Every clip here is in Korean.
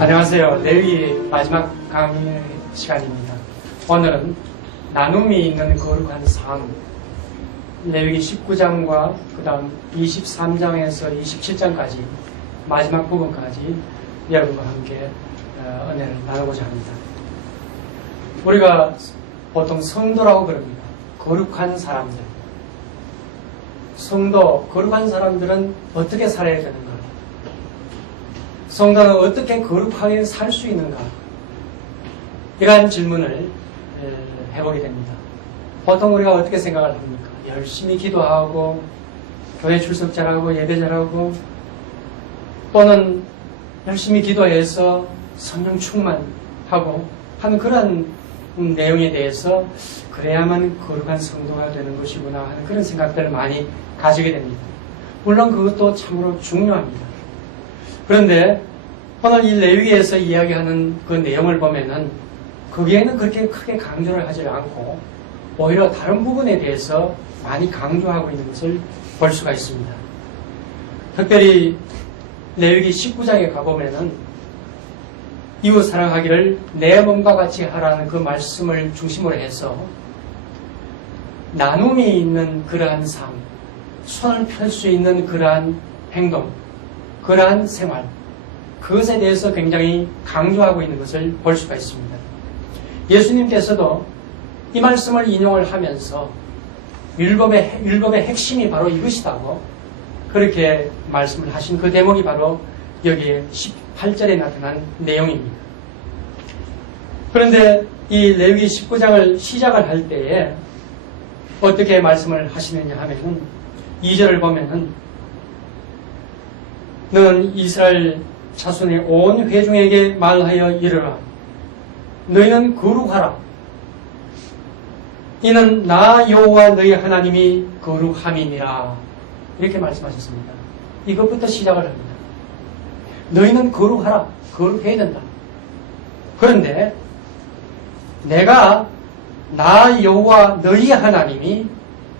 안녕하세요. 레위기 마지막 강의 시간입니다. 오늘은 나눔이 있는 거룩한 삶, 레위기 19장과 그 다음 23장에서 27장까지 마지막 부분까지 여러분과 함께 은혜를 나누고자 합니다. 우리가 보통 성도라고 그럽니다. 거룩한 사람들. 성도, 거룩한 사람들은 어떻게 살아야 되는가? 성도는 어떻게 거룩하게 살 수 있는가? 이러한 질문을 해보게 됩니다. 보통 우리가 어떻게 생각을 합니까? 열심히 기도하고 교회 출석 잘하고 예배 잘하고 또는 열심히 기도해서 성령 충만하고 하는 그런 내용에 대해서 그래야만 거룩한 성도가 되는 것이구나 하는 그런 생각들을 많이 가지게 됩니다. 물론 그것도 참으로 중요합니다. 그런데 오늘 이 레위기에서 이야기하는 그 내용을 보면은 거기에는 그렇게 크게 강조를 하지 않고 오히려 다른 부분에 대해서 많이 강조하고 있는 것을 볼 수가 있습니다. 특별히 레위기 19장에 가보면은 이웃 사랑하기를 내 몸과 같이 하라는 그 말씀을 중심으로 해서 나눔이 있는 그러한 삶, 손을 펼 수 있는 그러한 행동, 그러한 생활, 그것에 대해서 굉장히 강조하고 있는 것을 볼 수가 있습니다. 예수님께서도 이 말씀을 인용을 하면서 율법의 핵심이 바로 이것이다고 그렇게 말씀을 하신 그 대목이 바로 여기에 18절에 나타난 내용입니다. 그런데 이 레위기 19장을 시작을 할 때에 어떻게 말씀을 하시느냐 하면은 2절을 보면은 너는 이스라엘 자손의 온 회중에게 말하여 이르라. 너희는 거룩하라. 이는 나 여호와 너희 하나님이 거룩함이니라. 이렇게 말씀하셨습니다. 이것부터 시작을 합니다. 너희는 거룩하라. 거룩해야 된다. 그런데 내가 나 여호와 너희 하나님이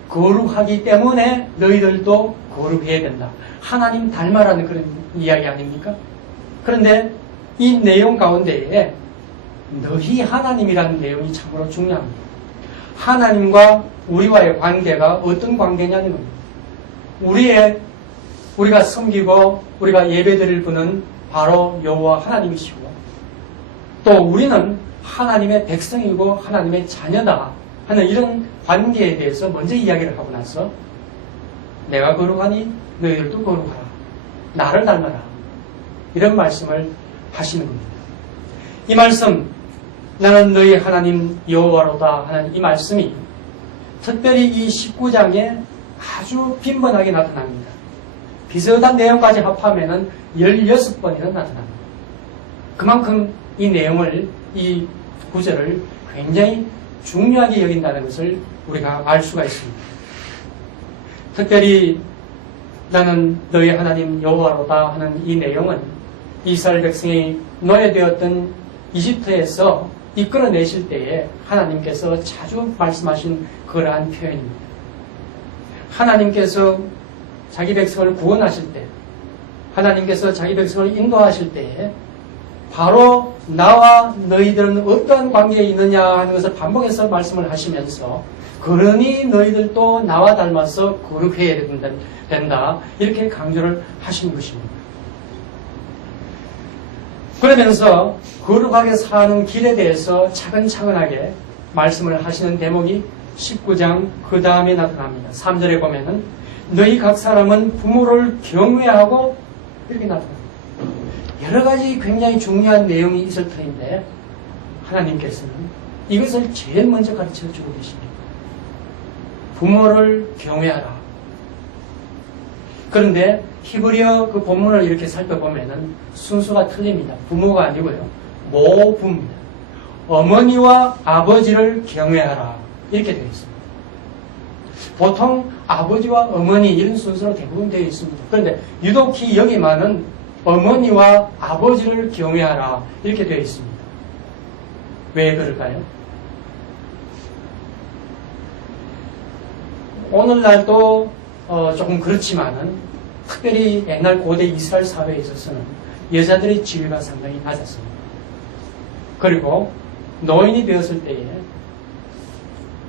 거룩하기 때문에 너희들도 거룩해야 된다. 하나님 닮아라는 그런 이야기 아닙니까? 그런데 이 내용 가운데에 너희 하나님이라는 내용이 참으로 중요합니다. 하나님과 우리와의 관계가 어떤 관계냐는 겁니다. 우리가 섬기고 우리가 예배드릴 분은 바로 여호와 하나님이시고 또 우리는 하나님의 백성이고 하나님의 자녀다 하는 이런 관계에 대해서 먼저 이야기를 하고 나서 내가 거룩하니 너희들도 거룩하라. 나를 닮아라. 이런 말씀을 하시는 겁니다. 이 말씀, 나는 너희 하나님 여호와로다 하는 이 말씀이 특별히 이 19장에 아주 빈번하게 나타납니다. 비슷한 내용까지 합하면 16번이나 나타납니다. 그만큼 이 내용을, 이 구절을 굉장히 중요하게 여긴다는 것을 우리가 알 수가 있습니다. 특별히 나는 너희 하나님 여호와로다 하는 이 내용은 이스라엘 백성이 노예되었던 이집트에서 이끌어내실 때에 하나님께서 자주 말씀하신 그러한 표현입니다. 하나님께서 자기 백성을 구원하실 때, 하나님께서 자기 백성을 인도하실 때에 바로 나와 너희들은 어떠한 관계에 있느냐 하는 것을 반복해서 말씀을 하시면서 그러니 너희들도 나와 닮아서 거룩해야 된다. 이렇게 강조를 하신 것입니다. 그러면서 거룩하게 사는 길에 대해서 차근차근하게 말씀을 하시는 대목이 19장 그 다음에 나타납니다. 3절에 보면은 너희 각 사람은 부모를 경외하고 이렇게 나타납니다. 여러 가지 굉장히 중요한 내용이 있을 터인데 하나님께서는 이것을 제일 먼저 가르쳐주고 계십니다. 부모를 경외하라. 그런데 히브리어 그 본문을 이렇게 살펴보면은 순서가 틀립니다. 부모가 아니고요. 모부입니다. 어머니와 아버지를 경외하라. 이렇게 되어 있습니다. 보통 아버지와 어머니 이런 순서로 대부분 되어 있습니다. 그런데 유독히 여기만은 어머니와 아버지를 경외하라 이렇게 되어 있습니다. 왜 그럴까요? 오늘날도 조금 그렇지만은 특별히 옛날 고대 이스라엘 사회에 있어서는 여자들의 지위가 상당히 낮았습니다. 그리고 노인이 되었을 때에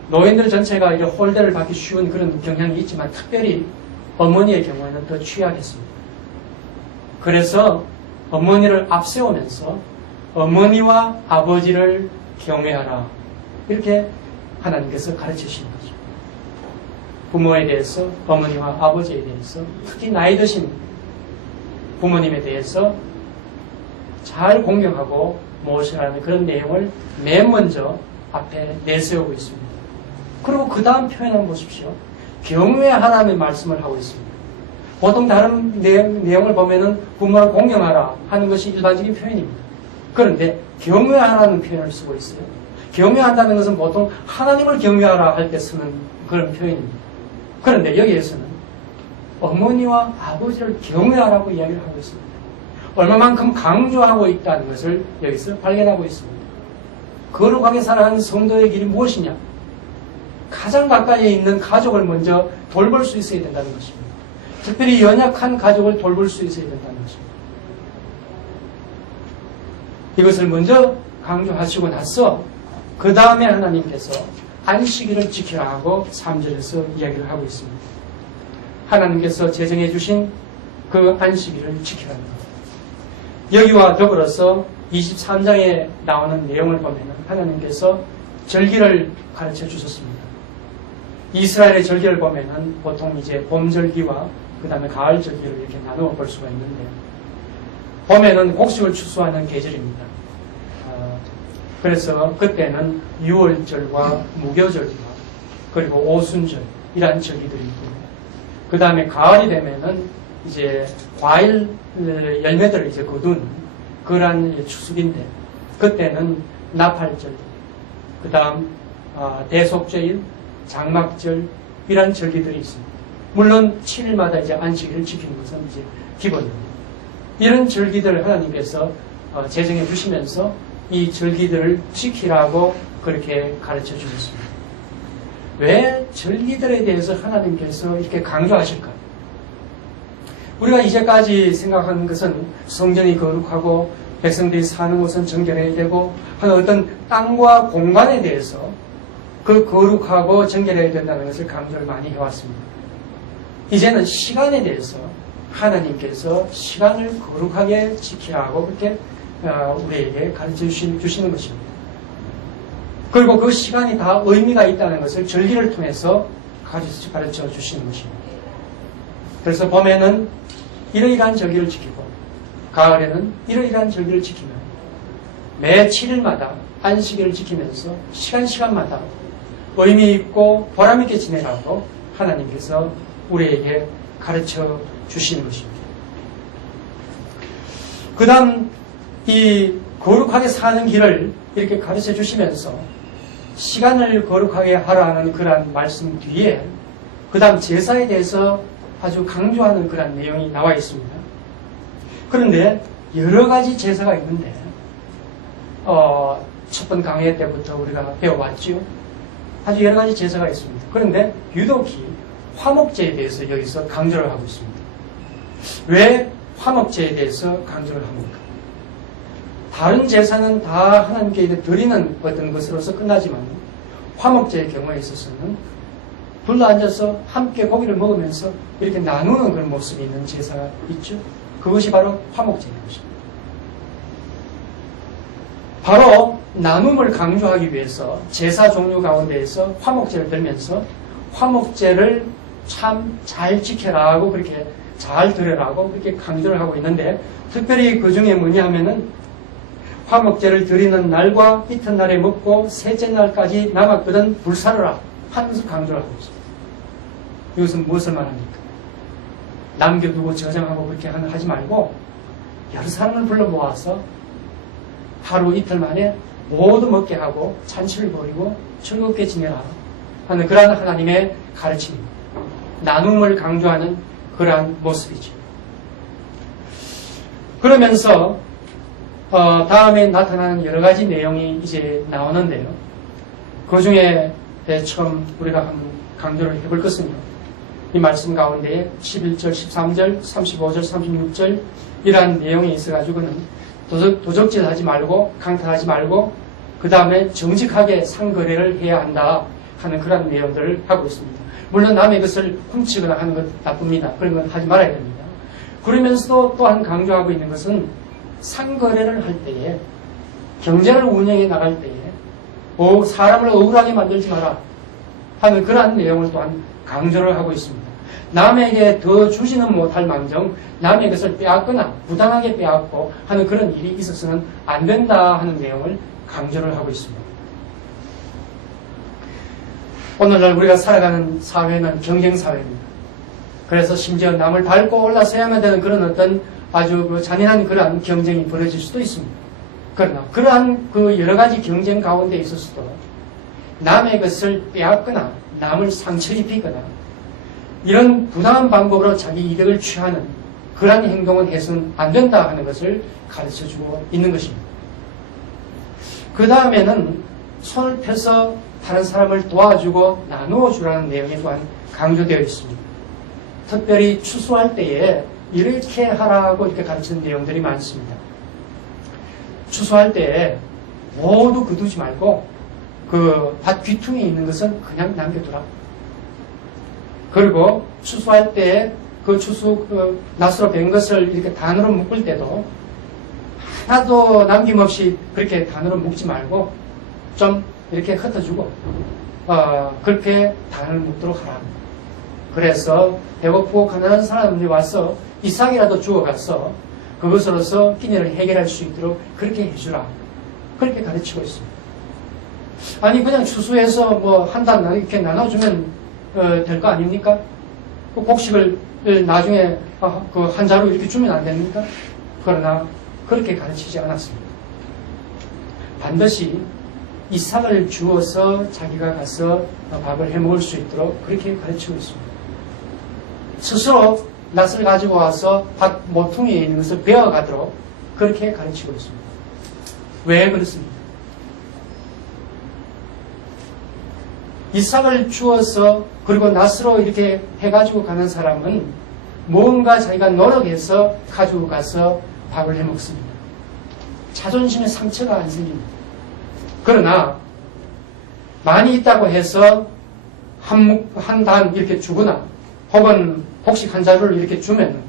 노인들 전체가 이제 홀대를 받기 쉬운 그런 경향이 있지만 특별히 어머니의 경우에는 더 취약했습니다. 그래서 어머니를 앞세우면서 어머니와 아버지를 경외하라 이렇게 하나님께서 가르치시는 거죠. 부모에 대해서 어머니와 아버지에 대해서 특히 나이 드신 부모님에 대해서 잘 공경하고 모시라는 그런 내용을 맨 먼저 앞에 내세우고 있습니다. 그리고 그 다음 표현 한번 보십시오. 경외하라는 말씀을 하고 있습니다. 보통 다른 내용을 보면은 부모를 공경하라 하는 것이 일반적인 표현입니다. 그런데 경외하라는 표현을 쓰고 있어요. 경외한다는 것은 보통 하나님을 경외하라 할 때 쓰는 그런 표현입니다. 그런데 여기에서는 어머니와 아버지를 경외하라고 이야기를 하고 있습니다. 얼마만큼 강조하고 있다는 것을 여기서 발견하고 있습니다. 거룩하게 살아가는 성도의 길이 무엇이냐? 가장 가까이에 있는 가족을 먼저 돌볼 수 있어야 된다는 것입니다. 특별히 연약한 가족을 돌볼 수 있어야 된다는 것입니다. 이것을 먼저 강조하시고 나서 그 다음에 하나님께서 안식일을 지키라 하고 3절에서 이야기를 하고 있습니다. 하나님께서 제정해 주신 그 안식일을 지키라는 것. 여기와 더불어서 23장에 나오는 내용을 보면 하나님께서 절기를 가르쳐 주셨습니다. 이스라엘의 절기를 보면은 보통 이제 봄절기와 그 다음에 가을절기를 이렇게 나누어 볼 수가 있는데 봄에는 곡식을 추수하는 계절입니다. 그래서 그때는 6월절과 무교절과 그리고 오순절 이러한 절기들이 있고요. 그 다음에 가을이 되면은 이제 과일 열매들을 이제 거두는 그러한 추수기인데 그때는 나팔절, 그 다음 대속죄일, 장막절 이런 절기들이 있습니다. 물론 7일마다 이제 안식일을 지키는 것은 이제 기본입니다. 이런 절기들을 하나님께서 제정해 주시면서 이 절기들을 지키라고 그렇게 가르쳐 주셨습니다. 왜 절기들에 대해서 하나님께서 이렇게 강조하실까? 우리가 이제까지 생각하는 것은 성전이 거룩하고 백성들이 사는 곳은 정결해야 되고 하는 어떤 땅과 공간에 대해서 그 거룩하고 정결해야 된다는 것을 강조를 많이 해왔습니다. 이제는 시간에 대해서 하나님께서 시간을 거룩하게 지키라고 그렇게 우리에게 가르쳐 주시는 것입니다. 그리고 그 시간이 다 의미가 있다는 것을 절기를 통해서 가르쳐 주시는 것입니다. 그래서 봄에는 이러이러한 절기를 지키고 가을에는 이러이러한 절기를 지키면 매 7일마다 안식일을 지키면서 시간마다 의미 있고 보람 있게 지내라고 하나님께서 우리에게 가르쳐 주시는 것입니다. 그 다음 이 거룩하게 사는 길을 이렇게 가르쳐 주시면서 시간을 거룩하게 하라는 그러한 말씀 뒤에 그 다음 제사에 대해서 아주 강조하는 그런 내용이 나와 있습니다. 그런데 여러 가지 제사가 있는데 첫 번 강의 때부터 우리가 배워왔죠. 아주 여러 가지 제사가 있습니다. 그런데 유독히 화목제에 대해서 여기서 강조를 하고 있습니다. 왜 화목제에 대해서 강조를 합니까? 다른 제사는 다 하나님께 드리는 어떤 것으로서 끝나지만 화목제의 경우에 있어서는 둘러앉아서 함께 고기를 먹으면서 이렇게 나누는 그런 모습이 있는 제사가 있죠. 그것이 바로 화목제인 것입니다. 바로 나눔을 강조하기 위해서 제사 종류 가운데에서 화목제를 들면서 화목제를 참 잘 지켜라고 그렇게 잘 드려라고 그렇게 강조를 하고 있는데 특별히 그 중에 뭐냐 하면은 화목제를 드리는 날과 이튿날에 먹고 셋째 날까지 남았거든 불사르라 하면서 강조를 하고 있습니다. 이것은 무엇을 말합니까? 남겨두고 저장하고 그렇게 하지 말고 여러 사람을 불러 모아서 하루 이틀 만에 모두 먹게 하고 잔치를 벌이고 즐겁게 지내라. 하는 그러한 하나님의 가르침입니다. 나눔을 강조하는 그러한 모습이죠. 그러면서 다음에 나타나는 여러 가지 내용이 이제 나오는데요. 그 중에 처음 우리가 한번 강조를 해볼 것은요. 이 말씀 가운데 11절, 13절, 35절, 36절 이러한 내용이 있어가지고는 도적질 하지 말고 강탈하지 말고 그 다음에 정직하게 상거래를 해야 한다 하는 그런 내용들을 하고 있습니다. 물론 남의 것을 훔치거나 하는 것 나쁩니다. 그런 건 하지 말아야 됩니다. 그러면서도 또한 강조하고 있는 것은 상거래를 할 때에 경제를 운영해 나갈 때에 사람을 억울하게 만들지 마라 하는 그러한 내용을 또한 강조를 하고 있습니다. 남에게 더 주지는 못할 망정 남의 것을 빼앗거나 부당하게 빼앗고 하는 그런 일이 있어서는 안 된다 하는 내용을 강조를 하고 있습니다. 오늘날 우리가 살아가는 사회는 경쟁사회입니다. 그래서 심지어 남을 밟고 올라서야만 되는 그런 어떤 아주 잔인한 그러한 경쟁이 벌어질 수도 있습니다. 그러나 그러한 그 여러 가지 경쟁 가운데 있어서도 남의 것을 빼앗거나 남을 상처 입히거나 이런 부당한 방법으로 자기 이득을 취하는 그러한 행동은 해서는 안 된다 하는 것을 가르쳐주고 있는 것입니다. 그 다음에는 손을 펴서 다른 사람을 도와주고 나누어 주라는 내용이 또한 강조되어 있습니다. 특별히 추수할 때에 이렇게 하라고 이렇게 가르치는 내용들이 많습니다. 추수할 때에 모두 거두지 말고 그 밭 귀퉁이에 있는 것은 그냥 남겨두라. 그리고 추수할 때에 그 낫으로 벤 것을 이렇게 단으로 묶을 때도 하나도 남김없이 그렇게 단으로 묶지 말고 좀 이렇게 흩어주고 그렇게 단을 묶도록 하라. 그래서 배고프고 가난한 사람들이 와서 이삭이라도 주워가서 그것으로서 끼니를 해결할 수 있도록 그렇게 해주라. 그렇게 가르치고 있습니다. 아니 그냥 추수해서 뭐 한 단 이렇게 나눠주면 될 거 아닙니까? 그 곡식을 나중에 그 한 자루 이렇게 주면 안 됩니까? 그러나 그렇게 가르치지 않았습니다. 반드시 이삭을 주어서 자기가 가서 밥을 해먹을 수 있도록 그렇게 가르치고 있습니다. 스스로 낫을 가지고 와서 밭 모퉁이에 있는 것을 베어가도록 그렇게 가르치고 있습니다. 왜 그렇습니까? 이삭을 주어서 그리고 낫으로 이렇게 해가지고 가는 사람은 뭔가 자기가 노력해서 가지고 가서 밥을 해먹습니다. 자존심에 상처가 안 생깁니다. 그러나 많이 있다고 해서 한 단 이렇게 주거나 혹은 곡식 한 자루를 이렇게 주면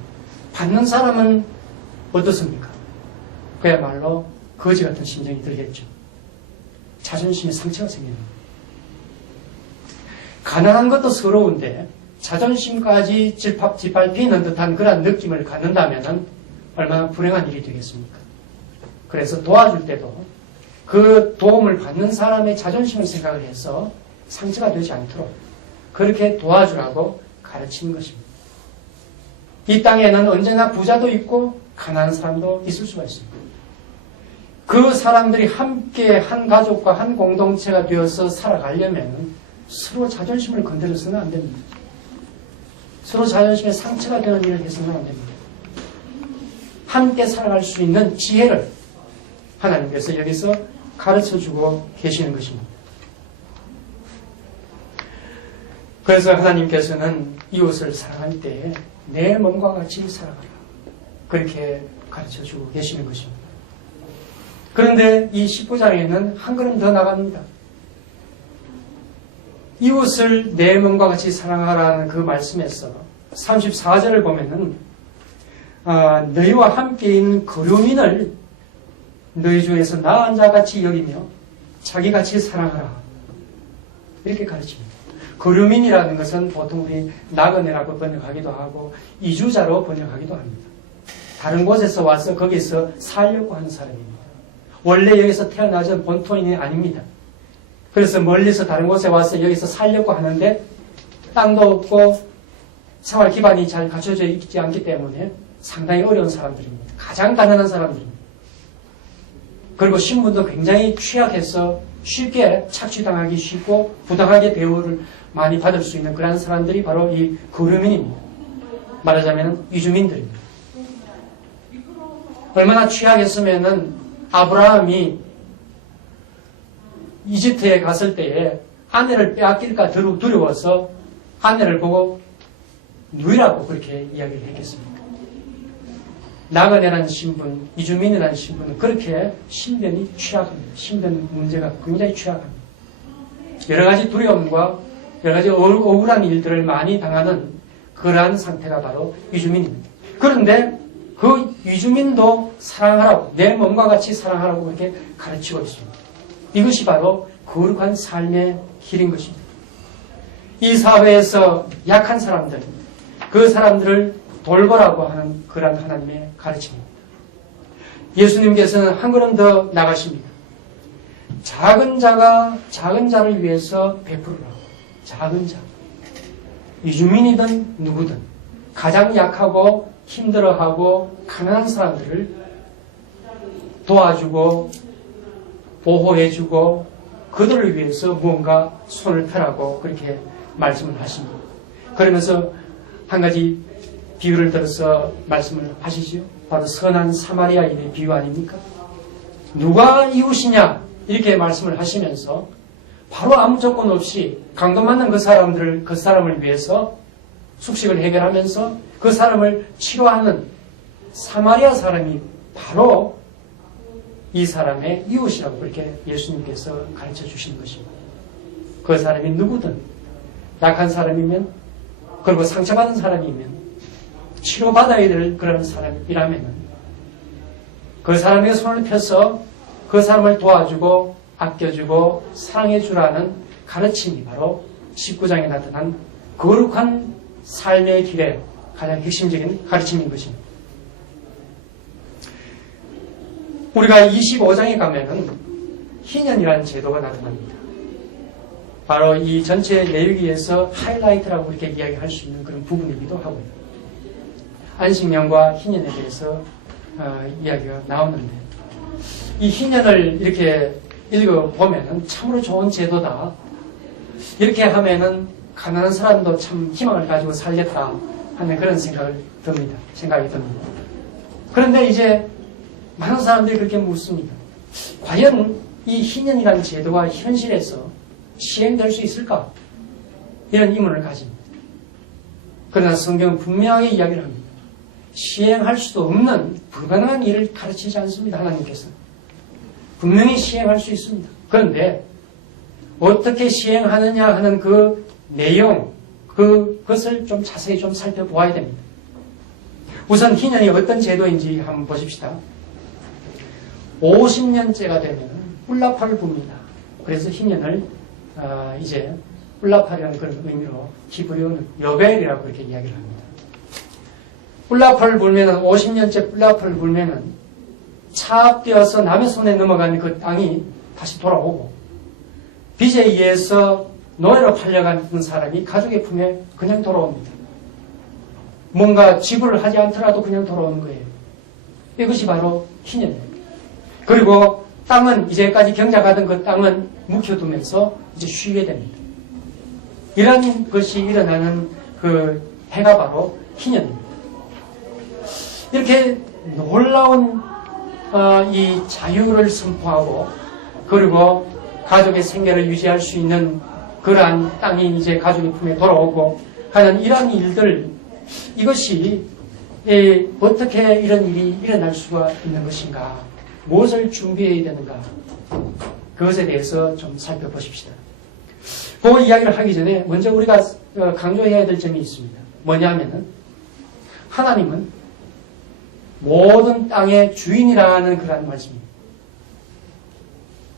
받는 사람은 어떻습니까? 그야말로 거지 같은 심정이 들겠죠. 자존심에 상처가 생기는 거예요. 가난한 것도 서러운데 자존심까지 짓밟히는 듯한 그런 느낌을 갖는다면 얼마나 불행한 일이 되겠습니까? 그래서 도와줄 때도 그 도움을 받는 사람의 자존심을 생각을 해서 상처가 되지 않도록 그렇게 도와주라고 가르치는 것입니다. 이 땅에는 언제나 부자도 있고 가난한 사람도 있을 수가 있습니다. 그 사람들이 함께 한 가족과 한 공동체가 되어서 살아가려면 서로 자존심을 건드려서는 안 됩니다. 서로 자존심에 상처가 되는 일을 해서는 안 됩니다. 함께 살아갈 수 있는 지혜를 하나님께서 여기서 가르쳐주고 계시는 것입니다. 그래서 하나님께서는 이웃을 사랑할 때에 내 몸과 같이 살아가라. 그렇게 가르쳐주고 계시는 것입니다. 그런데 이 19장에는 한 걸음 더 나갑니다. 이웃을 내 몸과 같이 사랑하라는 그 말씀에서 34절을 보면은 너희와 함께 있는 거류민을 너희 중에서 나은 자같이 여기며 자기같이 사랑하라. 이렇게 가르칩니다. 거류민이라는 것은 보통 우리 나그네라고 번역하기도 하고 이주자로 번역하기도 합니다. 다른 곳에서 와서 거기서 살려고 하는 사람입니다. 원래 여기서 태어나전 본토인이 아닙니다. 그래서 멀리서 다른 곳에 와서 여기서 살려고 하는데 땅도 없고 생활 기반이 잘 갖춰져 있지 않기 때문에 상당히 어려운 사람들입니다. 가장 가난한 사람들입니다. 그리고 신분도 굉장히 취약해서 쉽게 착취당하기 쉽고 부당하게 대우를 많이 받을 수 있는 그런 사람들이 바로 이 거류민입니다. 말하자면 이주민들입니다. 얼마나 취약했으면은 아브라함이 이집트에 갔을 때에 아내를 빼앗길까 두려워서 아내를 보고 누이라고 그렇게 이야기를 했겠습니까? 나그네라는 신분, 이주민이라는 신분은 그렇게 신변이 취약합니다. 신변 문제가 굉장히 취약합니다. 여러 가지 두려움과 여러 가지 억울한 일들을 많이 당하는 그러한 상태가 바로 이주민입니다. 그런데 그 이주민도 사랑하라고, 내 몸과 같이 사랑하라고 그렇게 가르치고 있습니다. 이것이 바로 거룩한 삶의 길인 것입니다. 이 사회에서 약한 사람들, 그 사람들을 돌보라고 하는 그런 하나님의 가르침입니다. 예수님께서는 한 걸음 더 나가십니다. 작은 자가 작은 자를 위해서 베풀으라고. 작은 자. 이주민이든 누구든 가장 약하고 힘들어하고 가난한 사람들을 도와주고 보호해주고 그들을 위해서 무언가 손을 펴라고 그렇게 말씀을 하십니다. 그러면서 한 가지 비유를 들어서 말씀을 하시죠. 바로 선한 사마리아인의 비유 아닙니까? 누가 이웃이냐 이렇게 말씀을 하시면서 바로 아무 조건 없이 강도 맞는 그 사람을 위해서 숙식을 해결하면서 그 사람을 치료하는 사마리아 사람이 바로 이 사람의 이웃이라고 그렇게 예수님께서 가르쳐 주신 것입니다. 그 사람이 누구든 약한 사람이면 그리고 상처받은 사람이면 치료받아야 될 그런 사람이라면 그 사람의 손을 펴서 그 사람을 도와주고 아껴주고 사랑해주라는 가르침이 바로 19장에 나타난 거룩한 삶의 길의 가장 핵심적인 가르침인 것입니다. 우리가 25장에 가면은 희년이라는 제도가 나타납니다. 바로 이 전체 내용에서 하이라이트라고 그렇게 이야기할 수 있는 그런 부분이기도 하고요. 안식년과 희년에 대해서 이야기가 나오는데 이 희년을 이렇게 읽어보면은 참으로 좋은 제도다. 이렇게 하면은 가난한 사람도 참 희망을 가지고 살겠다 하는 그런 생각이 듭니다. 그런데 이제 많은 사람들이 그렇게 묻습니다. 과연 이 희년이라는 제도가 현실에서 시행될 수 있을까? 이런 의문을 가집니다. 그러나 성경은 분명하게 이야기를 합니다. 시행할 수도 없는 불가능한 일을 가르치지 않습니다. 하나님께서. 분명히 시행할 수 있습니다. 그런데 어떻게 시행하느냐 하는 그 내용, 그것을 좀 자세히 좀 살펴보아야 됩니다. 우선 희년이 어떤 제도인지 한번 보십시다. 50년째가 되면 뿔나팔을 붑니다. 그래서 희년을 이제 뿔나팔이라는 그런 의미로 히브리어는 여벨이라고 그렇게 이야기를 합니다. 뿔나팔을 불면은 50년째 뿔나팔을 불면은 차압되어서 남의 손에 넘어간 그 땅이 다시 돌아오고 빚에 의해서 노예로 팔려간 사람이 가족의 품에 그냥 돌아옵니다. 뭔가 지불을 하지 않더라도 그냥 돌아오는 거예요. 이것이 바로 희년입니다. 그리고 땅은 이제까지 경작하던 그 땅은 묵혀두면서 이제 쉬게 됩니다. 이런 것이 일어나는 그 해가 바로 희년입니다. 이렇게 놀라운 이 자유를 선포하고 그리고 가족의 생계를 유지할 수 있는 그러한 땅이 이제 가족의 품에 돌아오고 하는 이러한 일들, 이것이 어떻게 이런 일이 일어날 수가 있는 것인가, 무엇을 준비해야 되는가, 그것에 대해서 좀 살펴보십시다. 그 이야기를 하기 전에 먼저 우리가 강조해야 될 점이 있습니다. 뭐냐면은 하나님은 모든 땅의 주인이라는 그런 말씀입니다.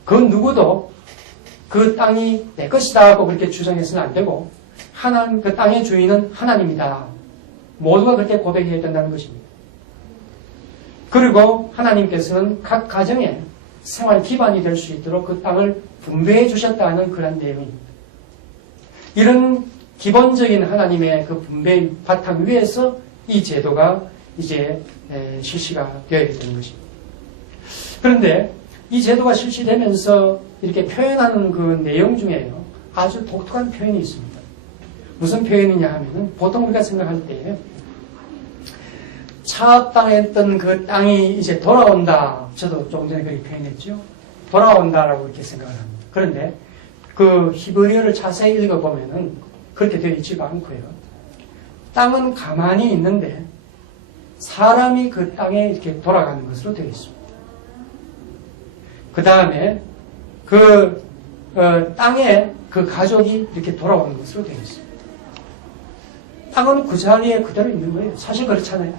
그 누구도 그 땅이 내 것이다 하고 그렇게 주장해서는 안 되고 하나님, 그 땅의 주인은 하나님이다. 모두가 그렇게 고백해야 된다는 것입니다. 그리고 하나님께서는 각 가정에 생활 기반이 될 수 있도록 그 땅을 분배해 주셨다는 그런 내용입니다. 이런 기본적인 하나님의 그 분배의 바탕 위에서 이 제도가 이제 실시가 되어야 되는 것입니다. 그런데 이 제도가 실시되면서 이렇게 표현하는 그 내용 중에요. 아주 독특한 표현이 있습니다. 무슨 표현이냐 하면은 보통 우리가 생각할 때 차압당했던 그 땅이 이제 돌아온다. 저도 조금 전에 그렇게 표현했죠. 돌아온다라고 이렇게 생각을 합니다. 그런데 그 히브리어를 자세히 읽어보면은 그렇게 되어 있지가 않고요. 땅은 가만히 있는데 사람이 그 땅에 이렇게 돌아가는 것으로 되어 있습니다. 그 다음에 땅에 그 가족이 이렇게 돌아오는 것으로 되어 있습니다. 땅은 그 자리에 그대로 있는 거예요. 사실 그렇잖아요.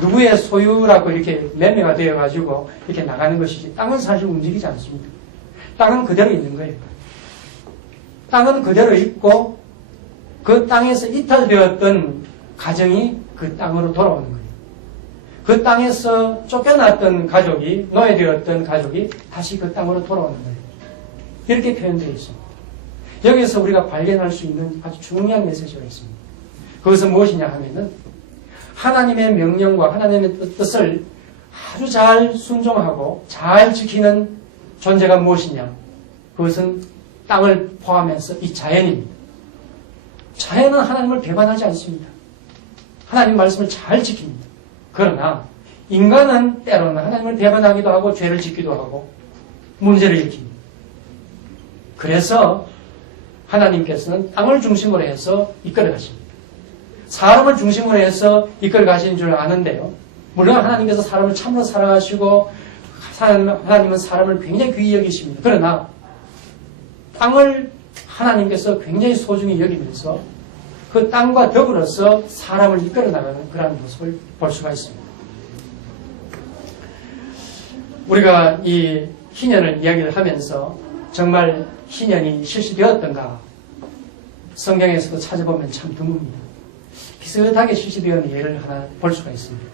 누구의 소유라고 이렇게 매매가 되어가지고 이렇게 나가는 것이지 땅은 사실 움직이지 않습니다. 땅은 그대로 있는 거예요. 땅은 그대로 있고 그 땅에서 이탈되었던 가정이 그 땅으로 돌아오는 거예요. 그 땅에서 쫓겨났던 가족이, 노예되었던 가족이 다시 그 땅으로 돌아오는 거예요. 이렇게 표현되어 있습니다. 여기서 우리가 발견할 수 있는 아주 중요한 메시지가 있습니다. 그것은 무엇이냐 하면은 하나님의 명령과 하나님의 뜻을 아주 잘 순종하고 잘 지키는 존재가 무엇이냐? 그것은 땅을 포함해서 이 자연입니다. 자연은 하나님을 배반하지 않습니다. 하나님 말씀을 잘 지킵니다. 그러나 인간은 때로는 하나님을 배반하기도 하고 죄를 짓기도 하고 문제를 일으킵니다. 그래서 하나님께서는 땅을 중심으로 해서 이끌어 가십니다. 사람을 중심으로 해서 이끌어 가시는 줄 아는데요. 물론 하나님께서 사람을 참으로 사랑하시고 하나님은 사람을 굉장히 귀히 여기십니다. 그러나 땅을 하나님께서 굉장히 소중히 여기면서 그 땅과 더불어서 사람을 이끌어 나가는 그런 모습을 볼 수가 있습니다. 우리가 이 희년을 이야기를 하면서 정말 희년이 실시되었던가 성경에서도 찾아보면 참 드뭅니다. 비슷하게 실시되는 예를 하나 볼 수가 있습니다.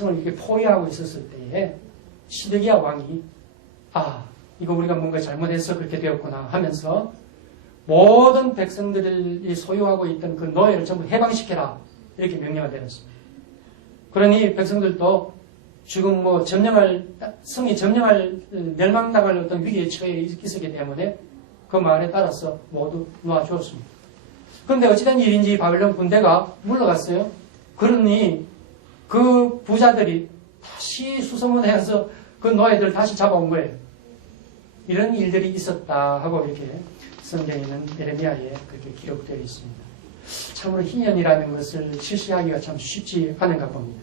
이렇게 포위하고 있었을 때에 시드기야 왕이 이거 우리가 뭔가 잘못해서 그렇게 되었구나 하면서 모든 백성들이 소유하고 있던 그 노예를 전부 해방시켜라 이렇게 명령을 내렸습니다. 그러니 백성들도 지금 성이 점령할 멸망당할 어떤 위기에 처해 있었기 때문에 그 말에 따라서 모두 놓아주었습니다. 그런데 어찌된 일인지 바벨론 군대가 물러갔어요. 그러니 그 부자들이 다시 수소문해서 그 노예들 다시 잡아온 거예요. 이런 일들이 있었다 하고 이렇게 성경에는 예레미야에 그렇게 기록되어 있습니다. 참으로 희년이라는 것을 실시하기가 참 쉽지 않은가 봅니다.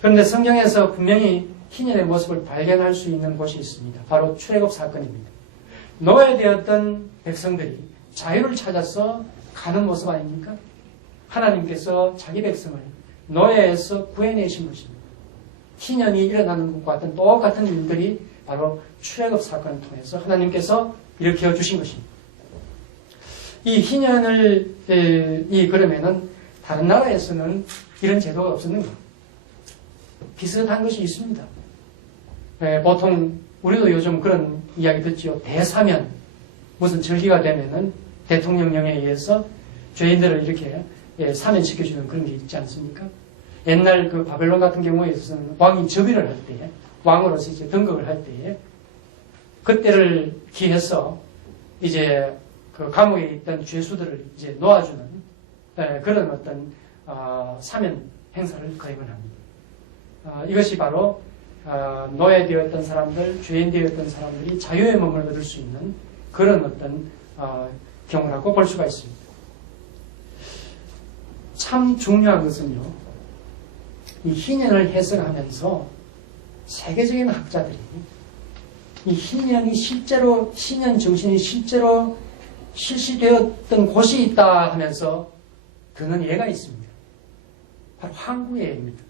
그런데 성경에서 분명히 희년의 모습을 발견할 수 있는 곳이 있습니다. 바로 출애굽 사건입니다. 노예되었던 백성들이 자유를 찾아서 가는 모습 아닙니까? 하나님께서 자기 백성을 노예에서 구해내신 것입니다. 희년이 일어나는 것과 같은 똑같은 일들이 바로 출애굽 사건을 통해서 하나님께서 일으켜 주신 것입니다. 이 희년을 그러면은 다른 나라에서는 이런 제도가 없었는가? 비슷한 것이 있습니다. 보통 우리도 요즘 그런 이야기 듣죠. 대사면 무슨 절기가 되면은 대통령령에 의해서 죄인들을 이렇게 사면시켜주는 그런 게 있지 않습니까? 옛날 그 바벨론 같은 경우에 있어서는 왕이 즉위를 할 때에 왕으로서 이제 등극을 할 때에 그때를 기해서 이제 그 감옥에 있던 죄수들을 이제 놓아주는 그런 어떤 사면 행사를 거행을 합니다. 이것이 바로 노예되었던 사람들, 죄인되었던 사람들이 자유의 몸을 얻을 수 있는 그런 어떤 경우라고 볼 수가 있습니다. 참 중요한 것은요, 이 희년을 해석하면서 세계적인 학자들이 이 희년이 실제로, 희년 정신이 실제로 실시되었던 곳이 있다 하면서 드는 예가 있습니다. 바로 한국의 예입니다.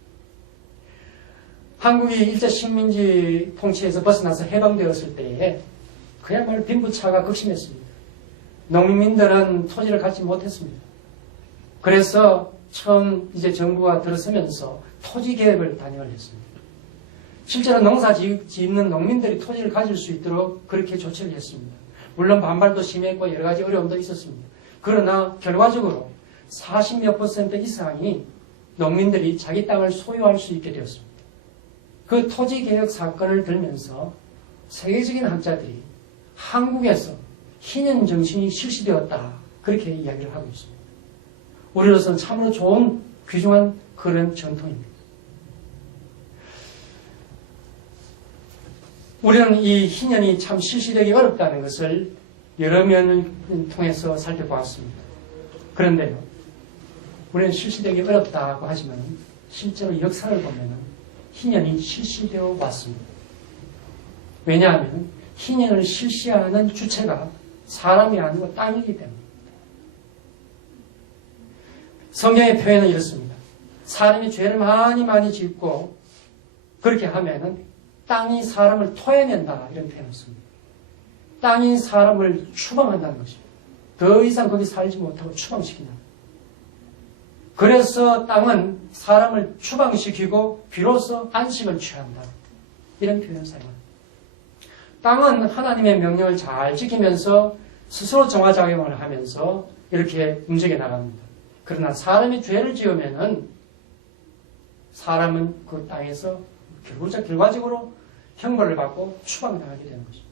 한국이 일제 식민지 통치에서 벗어나서 해방되었을 때에 그야말로 빈부차가 극심했습니다. 농민들은 토지를 갖지 못했습니다. 그래서 처음 이제 정부가 들어서면서 토지 개혁을 단행을 했습니다. 실제로 농사 짓는 농민들이 토지를 가질 수 있도록 그렇게 조치를 했습니다. 물론 반발도 심했고 여러 가지 어려움도 있었습니다. 그러나 결과적으로 40몇 % 이상이 농민들이 자기 땅을 소유할 수 있게 되었습니다. 그 토지 개혁 사건을 들면서 세계적인 학자들이 한국에서 희년 정신이 실시되었다. 그렇게 이야기를 하고 있습니다. 우리로서는 참으로 좋은 귀중한 그런 전통입니다. 우리는 이 희년이 참 실시되기 어렵다는 것을 여러 면을 통해서 살펴보았습니다. 그런데요, 우리는 실시되기 어렵다고 하지만 실제로 역사를 보면 희년이 실시되어 왔습니다. 왜냐하면 희년을 실시하는 주체가 사람이 아니고 땅이기 때문입니다. 성경의 표현은 이렇습니다. 사람이 죄를 많이 짓고 그렇게 하면은 땅이 사람을 토해낸다 이런 표현을 씁니다. 땅이 사람을 추방한다는 것입니다. 더 이상 거기 살지 못하고 추방시킨다. 그래서 땅은 사람을 추방시키고 비로소 안식을 취한다. 이런 표현을 사용합니다. 땅은 하나님의 명령을 잘 지키면서 스스로 정화작용을 하면서 이렇게 움직여 나갑니다. 그러나 사람이 죄를 지으면은 사람은 그 땅에서 결과적으로 형벌을 받고 추방당하게 되는 것입니다.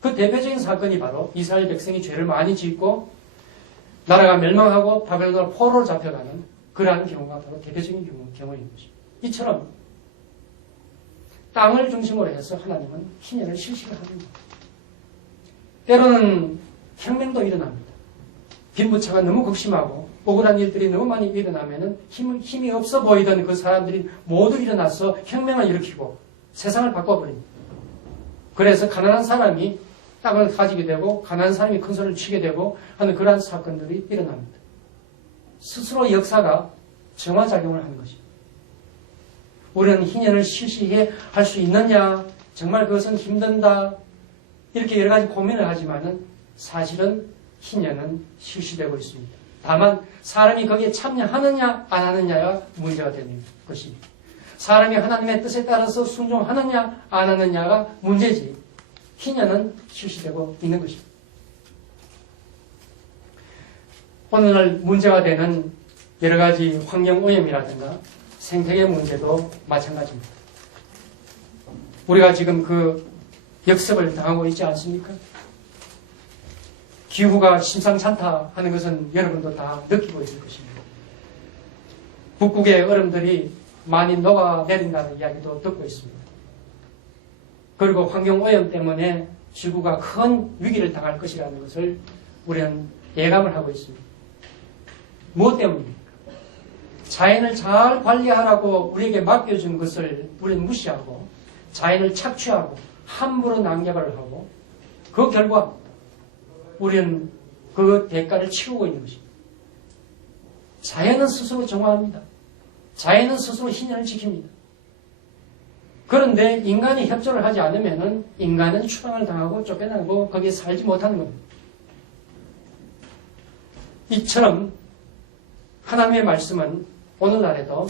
그 대표적인 사건이 바로 이스라엘 백성이 죄를 많이 짓고 나라가 멸망하고 바벨론 포로로 잡혀가는 그러한 경우가 바로 대표적인 경우인 것입니다. 이처럼 땅을 중심으로 해서 하나님은 희년을 실시를 합니다. 때로는 혁명도 일어납니다. 빈부차가 너무 극심하고 억울한 일들이 너무 많이 일어나면은 힘이 없어 보이던 그 사람들이 모두 일어나서 혁명을 일으키고 세상을 바꿔버립니다. 그래서 가난한 사람이 땅을 가지게 되고 가난한 사람이 큰 소리를 치게 되고 하는 그러한 사건들이 일어납니다. 스스로 역사가 정화작용을 하는 것입니다. 우리는 희년을 실시해 할 수 있느냐, 정말 그것은 힘든다, 이렇게 여러 가지 고민을 하지만은 사실은 희년은 실시되고 있습니다. 다만 사람이 거기에 참여하느냐 안 하느냐가 문제가 되는 것입니다. 사람이 하나님의 뜻에 따라서 순종하느냐 안 하느냐가 문제지 희년은 실시되고 있는 것입니다. 오늘날 문제가 되는 여러 가지 환경오염이라든가 생태계 문제도 마찬가지입니다. 우리가 지금 그 역습을 당하고 있지 않습니까? 기후가 심상찮다 하는 것은 여러분도 다 느끼고 있을 것입니다. 북극의 얼음들이 많이 녹아내린다는 이야기도 듣고 있습니다. 그리고 환경오염 때문에 지구가 큰 위기를 당할 것이라는 것을 우리는 예감을 하고 있습니다. 무엇 때문입니까? 자연을 잘 관리하라고 우리에게 맡겨준 것을 우리는 무시하고 자연을 착취하고 함부로 낭비를 하고 그 결과 우리는 그 대가를 치르고 있는 것입니다. 자연은 스스로 정화합니다. 자연은 스스로 희년을 지킵니다. 그런데 인간이 협조를 하지 않으면 인간은 추방을 당하고 쫓겨나고 거기에 살지 못하는 겁니다. 이처럼 하나님의 말씀은 오늘날에도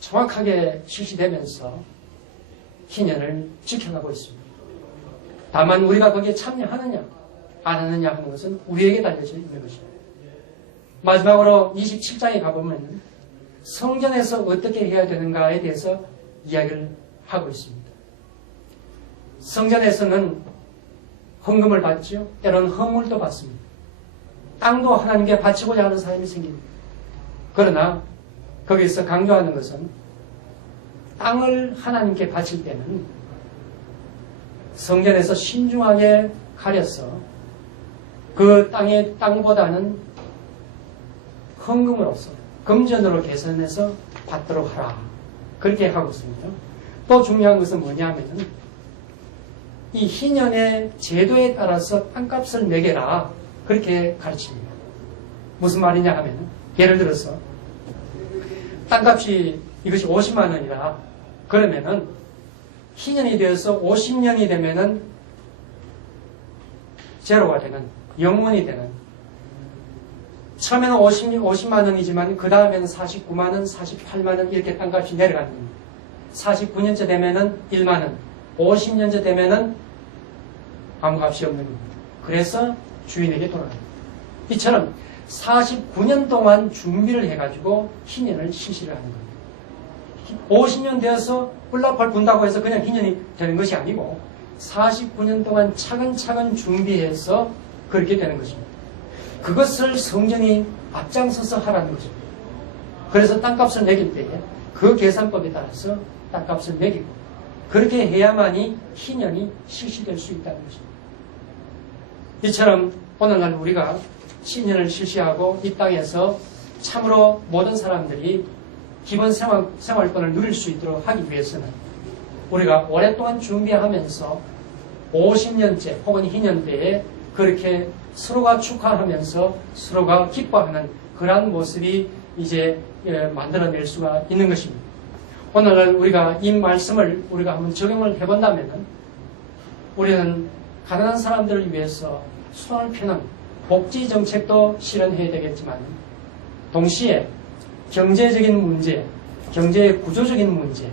정확하게 실시되면서 희년을 지켜가고 있습니다. 다만 우리가 거기에 참여하느냐 안 하느냐 하는 것은 우리에게 달려져 있는 것입니다. 마지막으로 27장에 가보면 성전에서 어떻게 해야 되는가에 대해서 이야기를 하고 있습니다. 성전에서는 헌금을 받죠. 때로는 헌물도 받습니다. 땅도 하나님께 바치고자 하는 사람이 생깁니다. 그러나 거기서 강조하는 것은 땅을 하나님께 바칠 때는 성전에서 신중하게 가려서 그 땅보다는 헌금으로서 금전으로 계산해서 받도록 하라. 그렇게 하고 있습니다. 또 중요한 것은 뭐냐면은 이 희년의 제도에 따라서 땅값을 매겨라. 그렇게 가르칩니다. 무슨 말이냐 하면 예를 들어서 땅값이 이것이 50만 원이라 그러면은 희년이 되어서 50년이 되면은 제로가 되는, 0원이 되는, 처음에는 50만 원이지만 그 다음에는 49만 원, 48만 원 이렇게 땅값이 내려가는 겁니다. 49년째 되면은 1만 원, 50년째 되면은 아무 값이 없는 겁니다. 그래서 주인에게 돌아갑니다. 이처럼 49년 동안 준비를 해가지고 희년을 실시를 하는 겁니다. 50년 되어서 뿔라펄 분다고 해서 그냥 희년이 되는 것이 아니고 49년 동안 차근차근 준비해서 그렇게 되는 것입니다. 그것을 성경이 앞장서서 하라는 것입니다. 그래서 땅값을 매길 때에 그 계산법에 따라서 땅값을 매기고 그렇게 해야만이 희년이 실시될 수 있다는 것입니다. 이처럼 오늘날 우리가 신년을 실시하고 이 땅에서 참으로 모든 사람들이 기본 생활권을 누릴 수 있도록 하기 위해서는 우리가 오랫동안 준비하면서 50년째 혹은 희년때에 그렇게 서로가 축하하면서 서로가 기뻐하는 그러한 모습이 이제 만들어낼 수가 있는 것입니다. 오늘날 우리가 이 말씀을 우리가 한번 적용을 해본다면 우리는 가난한 사람들을 위해서 손을 펴는 복지 정책도 실현해야 되겠지만 동시에 경제적인 문제, 경제의 구조적인 문제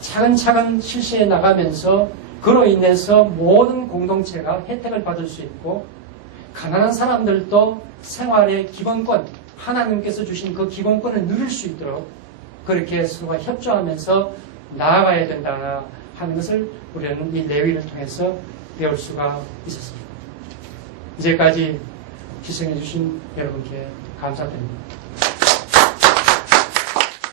차근차근 실시해 나가면서 그로 인해서 모든 공동체가 혜택을 받을 수 있고 가난한 사람들도 생활의 기본권, 하나님께서 주신 그 기본권을 누릴 수 있도록 그렇게 서로가 협조하면서 나아가야 된다 하는 것을 우리는 이 레위를 통해서 배울 수가 있었습니다. 이제까지 시청해 주신 여러분께 감사드립니다.